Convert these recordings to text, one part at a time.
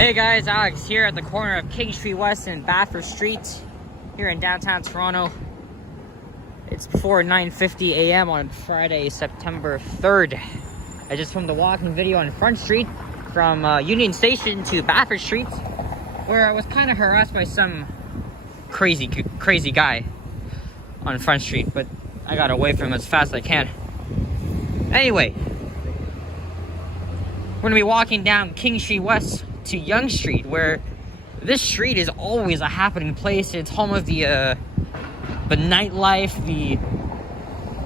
Hey guys, Alex here at the corner of King Street West and Bathurst Street here in downtown Toronto. It's before 9:50 a.m. on Friday, September 3rd. I just filmed a walking video on Front Street from Union Station to Bathurst Street, where I was kind of harassed by some crazy guy on Front Street, but I got away from him as fast as I can. Anyway, we're gonna be walking down King Street West to Yonge Street, where this street is always a happening place. It's home of the nightlife,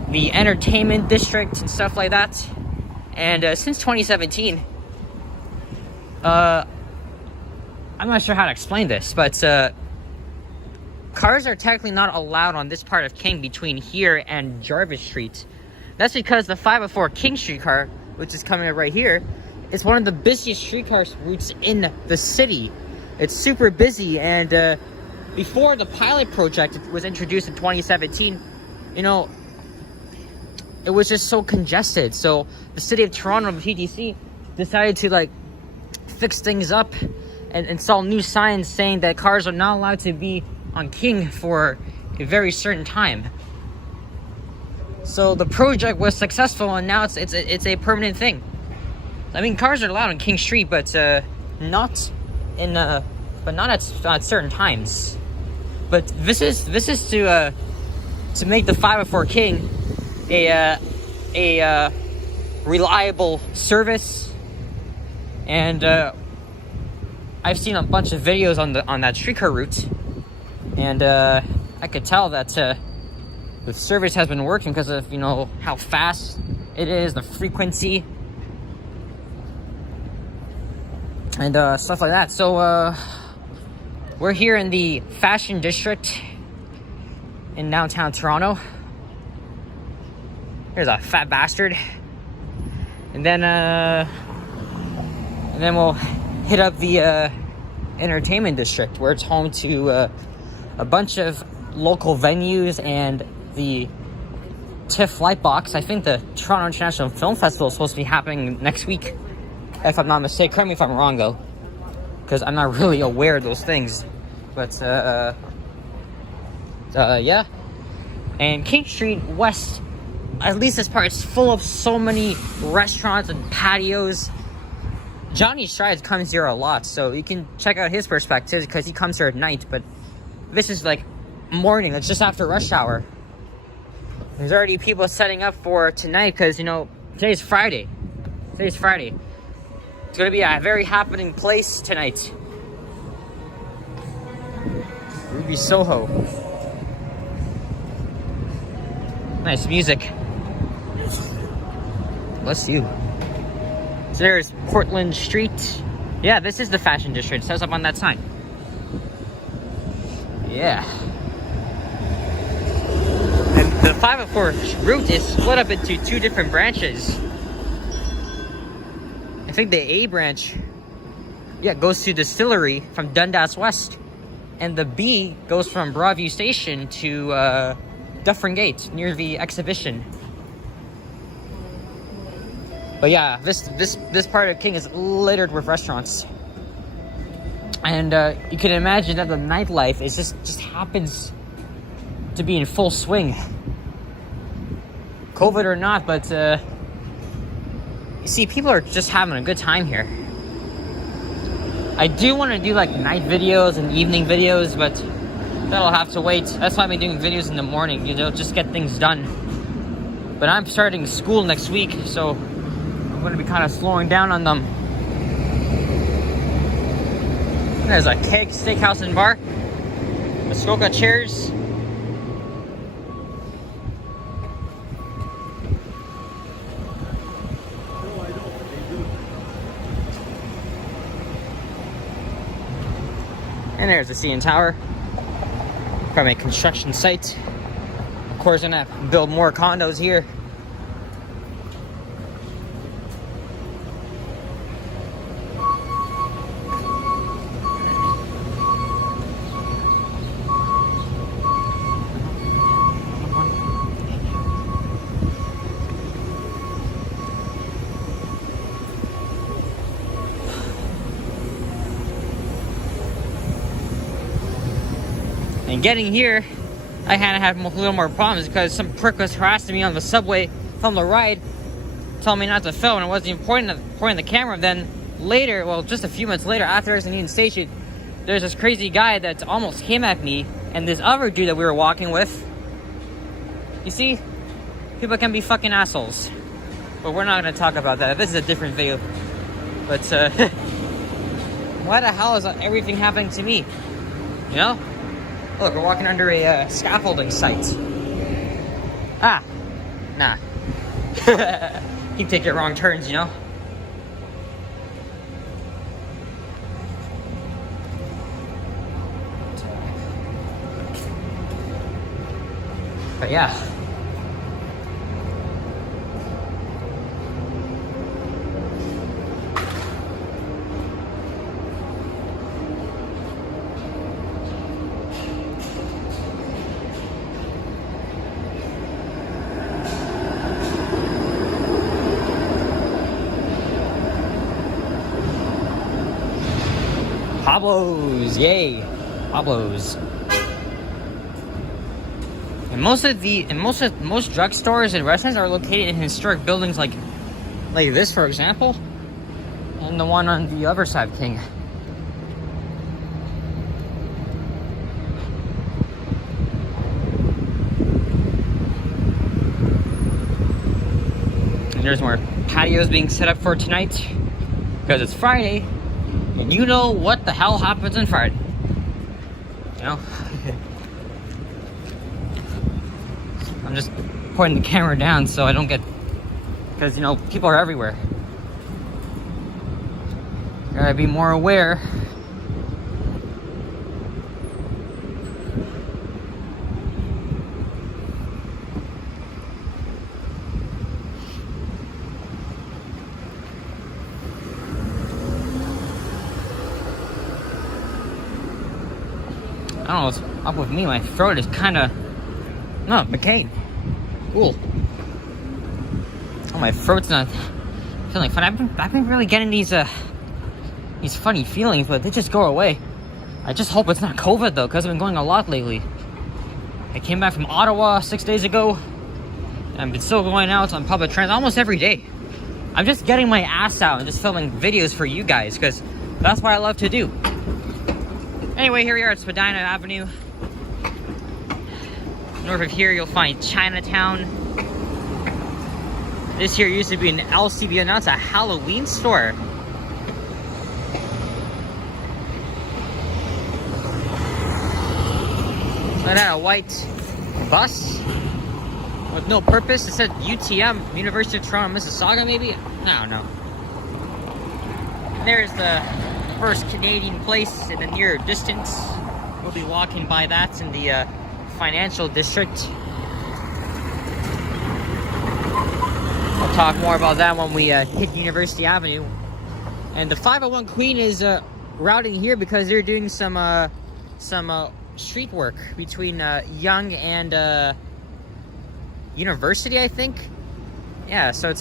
the entertainment district and stuff like that. And since 2017, I'm not sure how to explain this, but cars are technically not allowed on this part of King between here and Jarvis Street. That's because the 504 King Street car, which is coming up right here, it's one of the busiest streetcar routes in the city. It's super busy, and before the pilot project was introduced in 2017, you know, it was just so congested. So the city of Toronto, PTC, decided to fix things up and install new signs saying that cars are not allowed to be on King for a very certain time. So the project was successful, and now it's a permanent thing. I mean, cars are allowed on King Street, but not at certain times. But this is to make the 504 King a reliable service. And I've seen a bunch of videos on that streetcar route, and I could tell that the service has been working because of how fast it is, the frequency, and stuff like that. So we're here in the fashion district in downtown Toronto. Here's a fat bastard, and then we'll hit up the entertainment district, where it's home to a bunch of local venues and the TIFF Lightbox. I think the Toronto International Film Festival is supposed to be happening next week, if I'm not mistaken. Correct me if I'm wrong, though, because I'm not really aware of those things. But yeah. And King Street West, at least this part, is full of so many restaurants and patios. Johnny Strides comes here a lot, so you can check out his perspectives because he comes here at night. But this is morning. It's just after rush hour. There's already people setting up for tonight because today's Friday. It's going to be a very happening place tonight. Ruby Soho. Nice music. Bless you. So there's Portland Street. Yeah, this is the fashion district. It says up on that sign. Yeah. And the 504 route is split up into two different branches. I think the A branch, goes to Distillery from Dundas West, and the B goes from Broadview Station to Dufferin Gate near the exhibition. But yeah, this part of King is littered with restaurants, and you can imagine that the nightlife is just happens to be in full swing, COVID or not. But you see, people are just having a good time here. I do want to do night videos and evening videos, but that'll have to wait. That's why I've been doing videos in the morning, just get things done. But I'm starting school next week, so I'm going to be kind of slowing down on them. There's a Keg Steakhouse and Bar, Muskoka chairs. And there's the CN Tower, from a construction site. Of course, I'm gonna build more condos here. And getting here, I kind of had a little more problems because some prick was harassing me on the subway from the ride, telling me not to film, and I wasn't even pointing the camera. Then later, well, just a few minutes later, after I was in Union Station, there's this crazy guy that almost came at me, and this other dude that we were walking with. You see, people can be fucking assholes. But we're not gonna talk about that. This is a different video. But why the hell is everything happening to me? You know? Look, we're walking under a scaffolding site. Ah, nah. You take your wrong turns, you know? But yeah. Pablo's, yay, Pablo's. And most drugstores and restaurants are located in historic buildings like this, for example, and the one on the other side of King. And there's more patios being set up for tonight because it's Friday. And you know what the hell happens on Friday. You know? I'm just pointing the camera down so I don't get... Because, you know, people are everywhere. You gotta be more aware. I don't know what's up with me. My throat is kind of... No, McCain. Cool. Oh, my throat's not feeling fun. I've been really getting these funny feelings, but they just go away. I just hope it's not COVID, though, because I've been going a lot lately. I came back from Ottawa 6 days ago, and I've been still going out on public transit almost every day. I'm just getting my ass out and just filming videos for you guys, because that's what I love to do. Anyway, here we are at Spadina Avenue. North of here, you'll find Chinatown. This here used to be an LCB, now it's a Halloween store. Look at that, a white bus with no purpose. It said UTM, University of Toronto, Mississauga, maybe? I don't know. And there's the first Canadian place in the near distance. We'll be walking by that in the financial district. We'll talk more about that when we hit University Avenue. And the 501 Queen is routing here because they're doing some street work between Yonge and University, I think. Yeah, so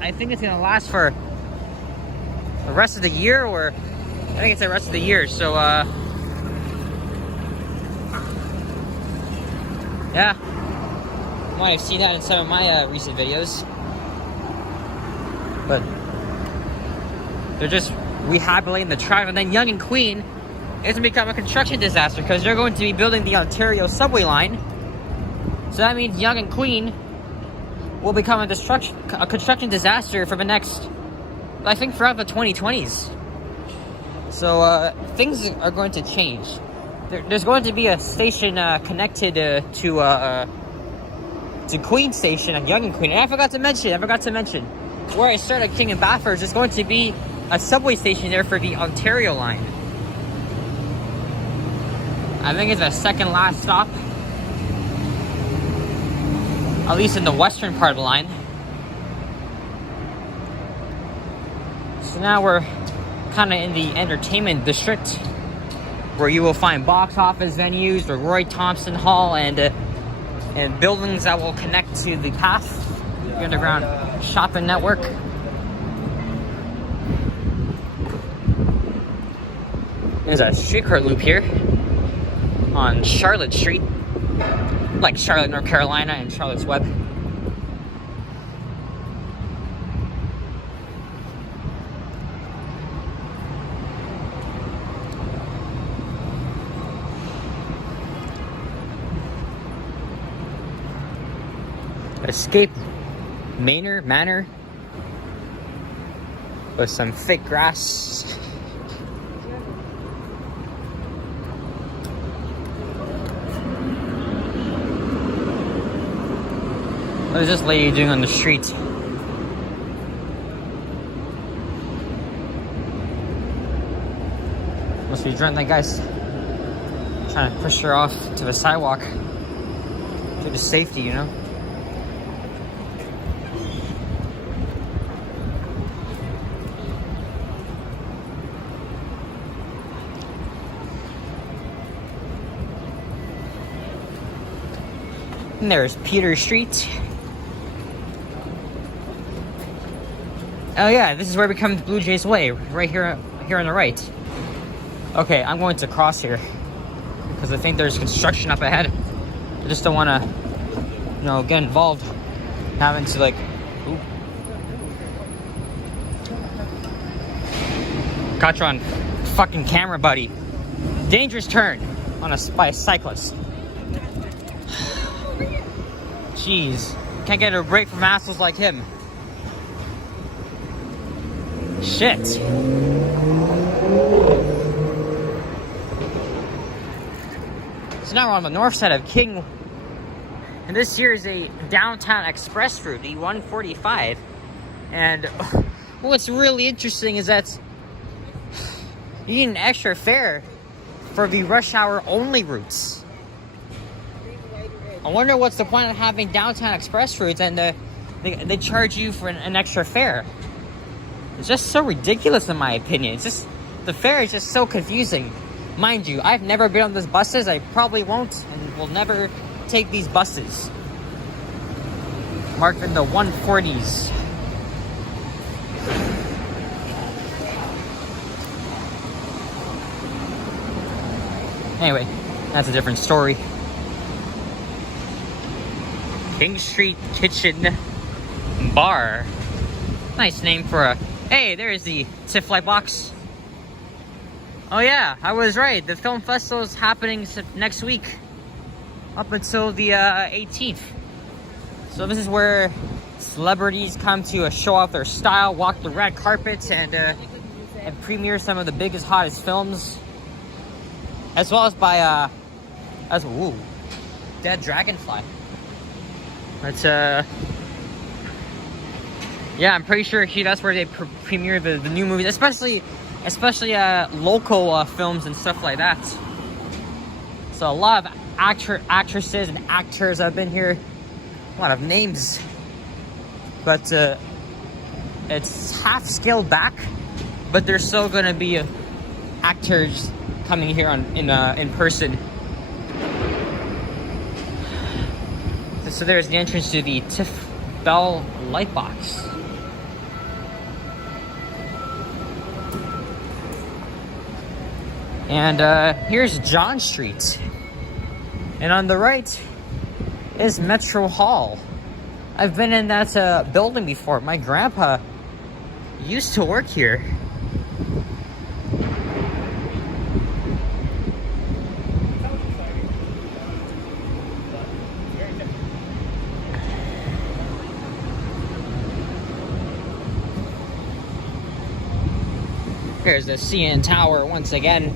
I think it's gonna last for the rest of the year, or I think it's the rest of the year. So yeah, you might have seen that in some of my recent videos. But they're just rehabilitating the track, and then Yonge and Queen is gonna become a construction disaster because they're going to be building the Ontario subway line. So that means Yonge and Queen will become a construction disaster for the next, I think, throughout the 2020s. So things are going to change. There's going to be a station connected to Queen Station at Yonge and Queen. And I forgot to mention, where I started King and Bathurst, there's going to be a subway station there for the Ontario line. I think it's the second last stop, at least in the western part of the line. So now we're kind of in the entertainment district, where you will find box office venues, the Roy Thompson Hall, and buildings that will connect to the PATH, the underground shopping network. There's a streetcar loop here. on Charlotte Street, like Charlotte, North Carolina, and Charlotte's Web. Escape Manor with some fake grass. What is this lady doing on the street? Must be drunk, that guy's trying to push her off to the sidewalk due to safety, you know? And there's Peter Street. Oh yeah, this is where it becomes Blue Jays Way, right here on the right. Okay, I'm going to cross here because I think there's construction up ahead. I just don't want to, you know, get involved having to like. Ooh. Got you on fucking camera, buddy. Dangerous turn by a cyclist. Jeez, can't get a break from assholes like him. Shit. So now we're on the north side of King, and this here is a downtown express route, the 145. And what's really interesting is that you need an extra fare for the rush hour only routes. I wonder what's the point of having downtown express routes and they charge you for an extra fare. It's just so ridiculous in my opinion. It's just, the fare is just so confusing. Mind you, I've never been on these buses. I probably won't and will never take these buses. Marked in the 140s. Anyway, that's a different story. King Street Kitchen Bar. Nice name for a... Hey, there's the TIFF light box. Oh yeah, I was right. The film festival is happening next week. Up until the 18th. So this is where celebrities come to show off their style, walk the red carpets, and premiere some of the biggest, hottest films. As well as ooh, Dead Dragonfly. That's yeah, I'm pretty sure that's where they premiere the new movies, especially local films and stuff like that. So a lot of actresses and actors have been here, a lot of names, but it's half scaled back, but there's still gonna be actors coming here in person. So there's the entrance to the TIFF Bell Lightbox. And here's John Street. And on the right is Metro Hall. I've been in that building before. My grandpa used to work here. Here's the CN Tower once again.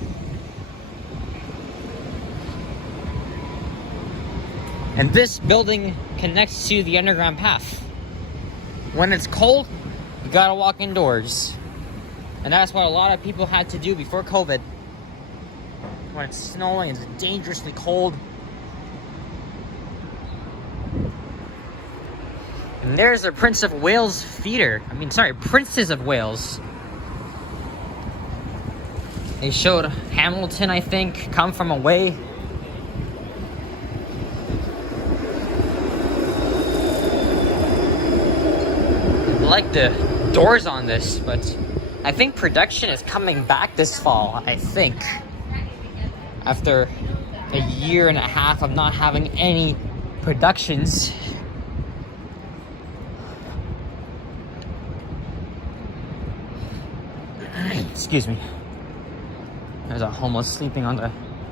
And this building connects to the underground path. When it's cold, you gotta walk indoors. And that's what a lot of people had to do before COVID. When it's snowing, it's dangerously cold. And there's the Prince of Wales feeder. Princess of Wales. They showed Hamilton, I think, Come From Away. I like the doors on this, but I think production is coming back this fall, I think. After a year and a half of not having any productions. Excuse me. There's a homeless sleeping on the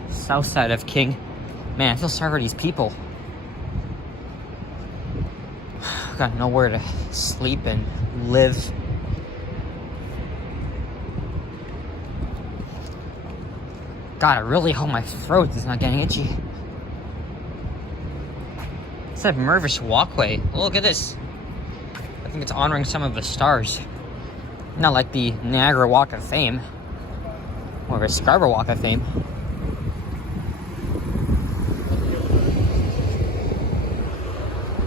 south side of King. Man, I feel sorry for these people. Got nowhere to sleep and live. God, I really hope my throat is not getting itchy. It's that Mervish walkway. Oh, look at this. I think it's honoring some of the stars. Not like the Niagara Walk of Fame. Or a Scarborough Walk of Fame.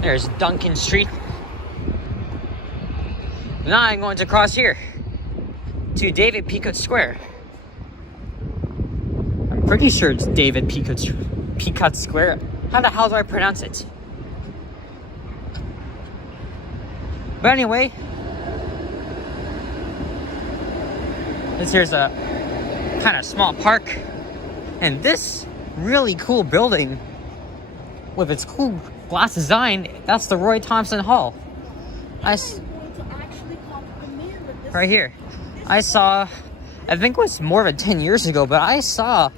There's Duncan Street. Now I'm going to cross here to David Peacock Square. I'm pretty sure it's David Peacock Square. How the hell do I pronounce it? But anyway, here's a kind of small park, and this really cool building with its cool glass design, that's the Roy Thompson Hall. Right here. I saw, I think it was more than 10 years ago, but I saw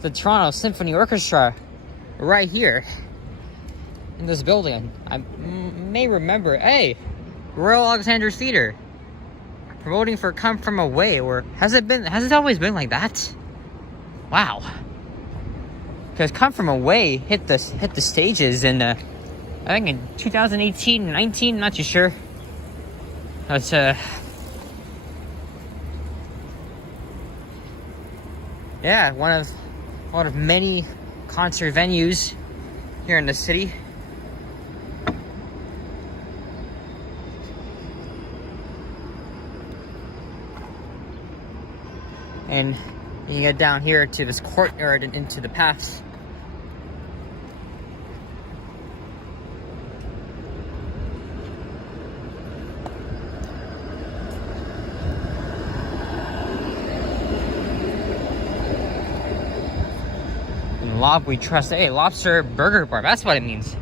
the Toronto Symphony Orchestra right here in this building. I may remember, hey, Royal Alexandra Theatre promoting for Come From Away, or has it always been like that? Wow. Because Come From Away hit the stages in I think in 2018, 19, not too sure. That's yeah, one of many concert venues here in the city. And you get down here to this courtyard and into the paths. And Lob We Trust. Hey, Lobster Burger Bar. That's what it means.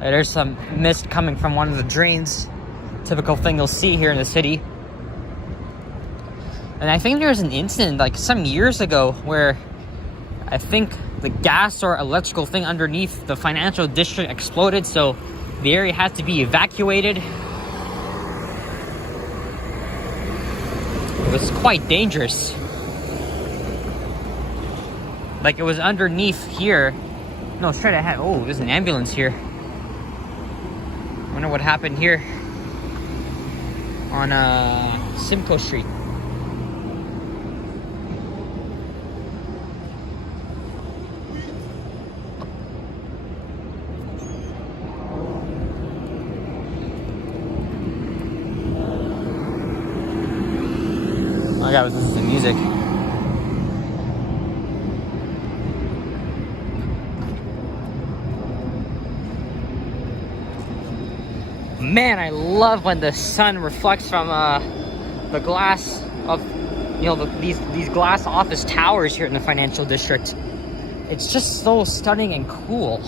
There's some mist coming from one of the drains. Typical thing you'll see here in the city. And I think there was an incident like some years ago where I think the gas or electrical thing underneath the financial district exploded, so the area had to be evacuated. It was quite dangerous. Like it was underneath here. No, straight ahead. Oh, there's an ambulance here. Wonder what happened here on Simcoe Street. I gotta listen to music. Man, I love when the sun reflects from the glass of, you know, these glass office towers here in the financial district. It's just so stunning and cool.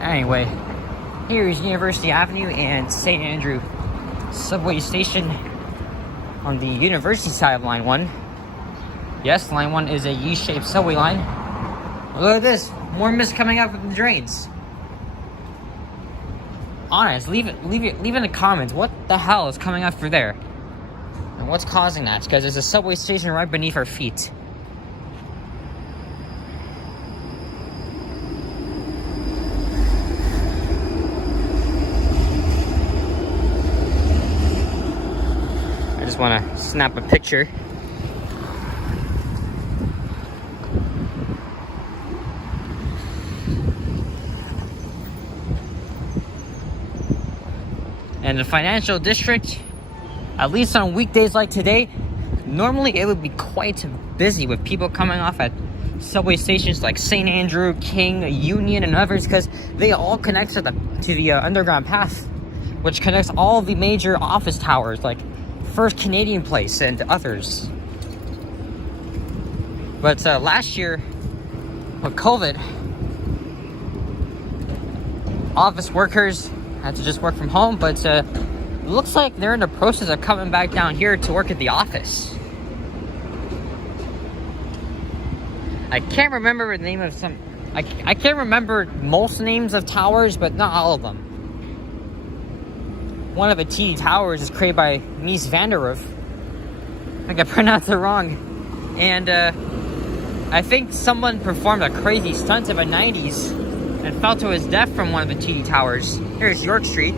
Anyway, here's University Avenue and St. Andrew subway station on the University side of Line 1. Yes, Line 1 is a U-shaped subway line. Look at this, more mist coming up from the drains. Honest, leave in the comments what the hell is coming up through there, and what's causing that? Because there's a subway station right beneath our feet. I just want to snap a picture. And the financial district, at least on weekdays like today, normally it would be quite busy with people coming off at subway stations like St. Andrew, King, Union, and others, because they all connect to the underground path, which connects all the major office towers like First Canadian Place and others. But last year with COVID, office workers had to just work from home, but it looks like they're in the process of coming back down here to work at the office. I can't remember the name of some... I can't remember most names of towers, but not all of them. One of the TD towers is created by Mies van der Rohe. I think I pronounced it wrong. And I think someone performed a crazy stunt in the 90s and fell to his death from one of the TD towers. Here's York Street.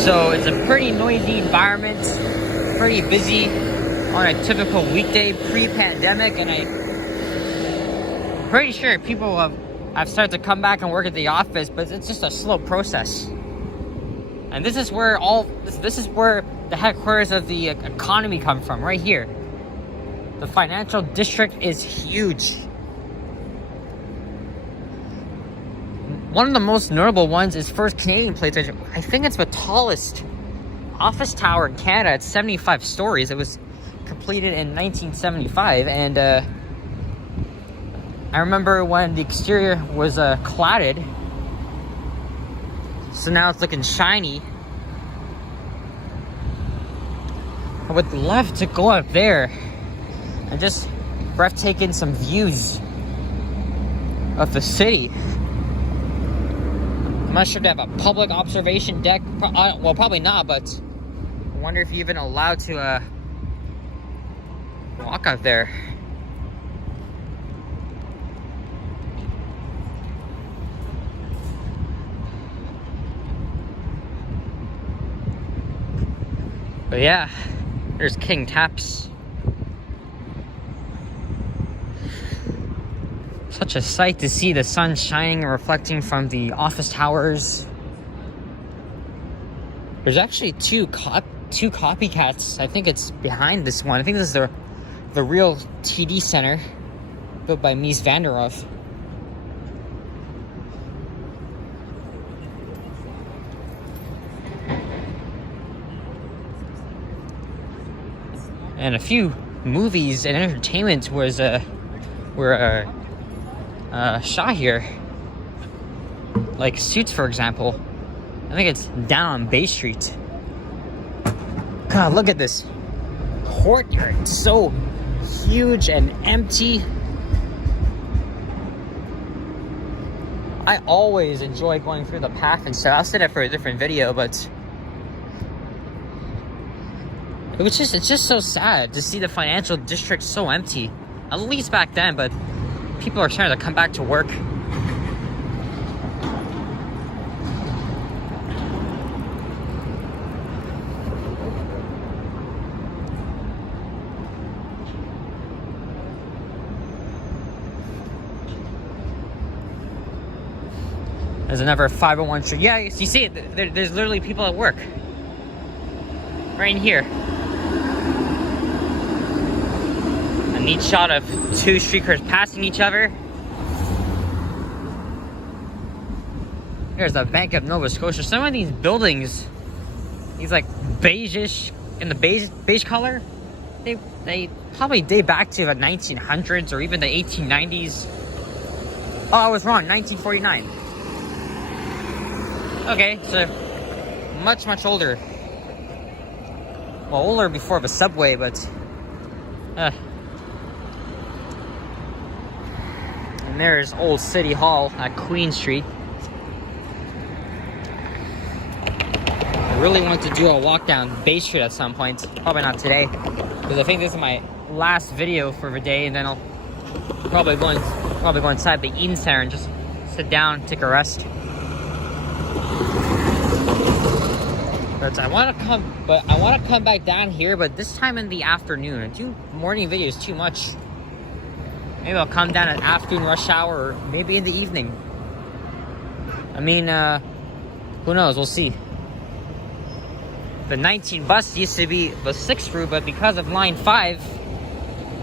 So it's a pretty noisy environment, pretty busy on a typical weekday pre-pandemic, and I'm pretty sure people have started to come back and work at the office, but it's just a slow process. And this is where the headquarters of the economy come from, right here. The financial district is huge. One of the most notable ones is First Canadian Place. I think it's the tallest office tower in Canada. It's 75 stories. It was completed in 1975, and I remember when the exterior was cladded. So now it's looking shiny. I would love to go up there and just breathtaking some views of the city. I'm not sure if they have a public observation deck. Well, probably not, but I wonder if you're even allowed to walk out there. But yeah, there's King Taps. Such a sight to see the sun shining and reflecting from the office towers. There's actually two copycats. I think it's behind this one. I think this is the real TD Center, built by Mies van der Rohe. And a few movies and entertainment were shot here, like Suits, for example. I think it's down on Bay Street. God, look at this courtyard. It's so huge and empty. I always enjoy going through the path and stuff. I'll say that for a different video, but it's just so sad to see the financial district so empty. At least back then, but people are trying to come back to work. There's another 501 street. Yeah, you see it. There's literally people at work. Right in here. A neat shot of two streetcars passing each other. Here's the Bank of Nova Scotia. Some of these buildings, these like beige-ish, in the beige color, they probably date back to the 1900s or even the 1890s. Oh, I was wrong, 1949. Okay, so much older. Well, older before the subway, but and there's Old City Hall at Queen Street. I really want to do a walk down Bay Street at some point. Probably not today, because I think this is my last video for the day, and then I'll probably go inside the Eden Center and just sit down, take a rest. But I want to come back down here, but this time in the afternoon. I do morning videos too much. Maybe I'll come down at afternoon rush hour, or maybe in the evening. I mean, who knows? We'll see. The 19 bus used to be the 6th route, but because of line 5,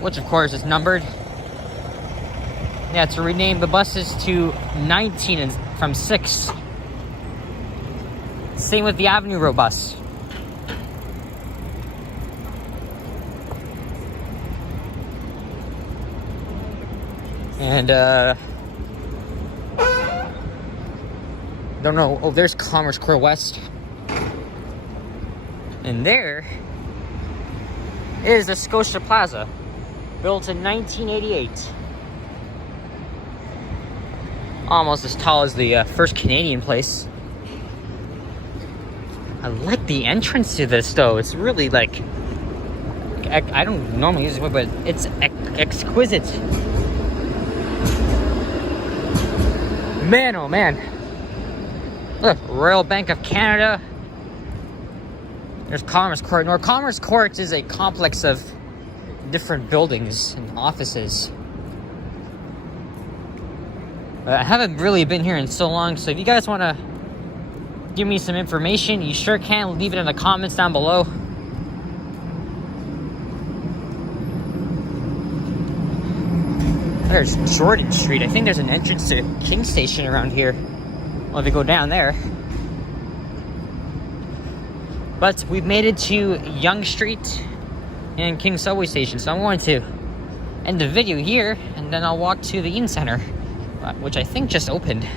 which of course is numbered, they had to rename the buses to 19 and from 6. Same with the Avenue Road bus. And don't know. Oh, there's Commerce Square West. And there is the Scotia Plaza, built in 1988. Almost as tall as the first Canadian place. I like the entrance to this though. It's really like, I don't normally use it, but it's exquisite. Man, oh man. Look, Royal Bank of Canada. There's Commerce Court. Now, Commerce Court is a complex of different buildings and offices. I haven't really been here in so long, so if you guys want to give me some information, you sure can. Leave it in the comments down below. There's Jordan Street. I think there's an entrance to King Station around here. Well, if you go down there. But we've made it to Yonge Street and King Subway Station. So I'm going to end the video here, and then I'll walk to the Eaton Center, which I think just opened.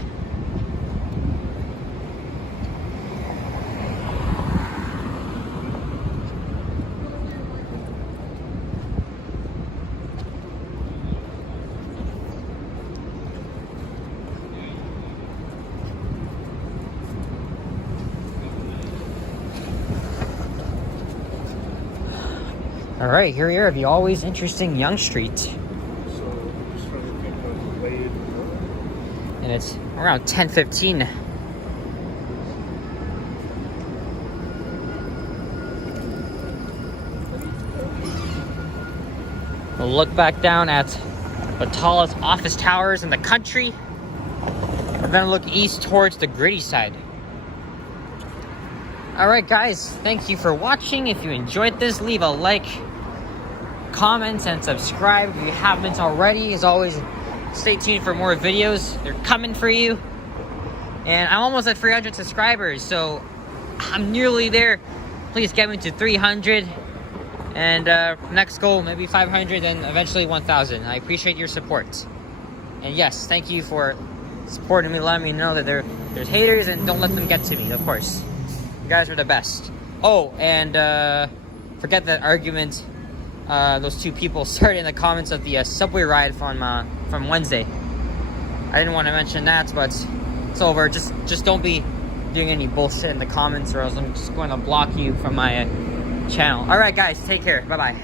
Alright, here we are, the always interesting Yonge Street. So, just trying to think of the way it works. And it's around 10:15. We'll look back down at the tallest office towers in the country, and then look east towards the gritty side. Alright guys, thank you for watching. If you enjoyed this, leave a like, comment, and subscribe if you haven't already. As always, stay tuned for more videos. They're coming for you. And I'm almost at 300 subscribers, so I'm nearly there. Please get me to 300. And next goal, maybe 500, and eventually 1,000. I appreciate your support. And yes, thank you for supporting me, letting me know that there's haters, and don't let them get to me, of course. You guys are the best. Oh, and forget that argument those two people started in the comments of the subway ride from Wednesday. I didn't want to mention that, but it's over. Just don't be doing any bullshit in the comments, or else I'm just going to block you from my channel. Alright guys, take care. Bye-bye.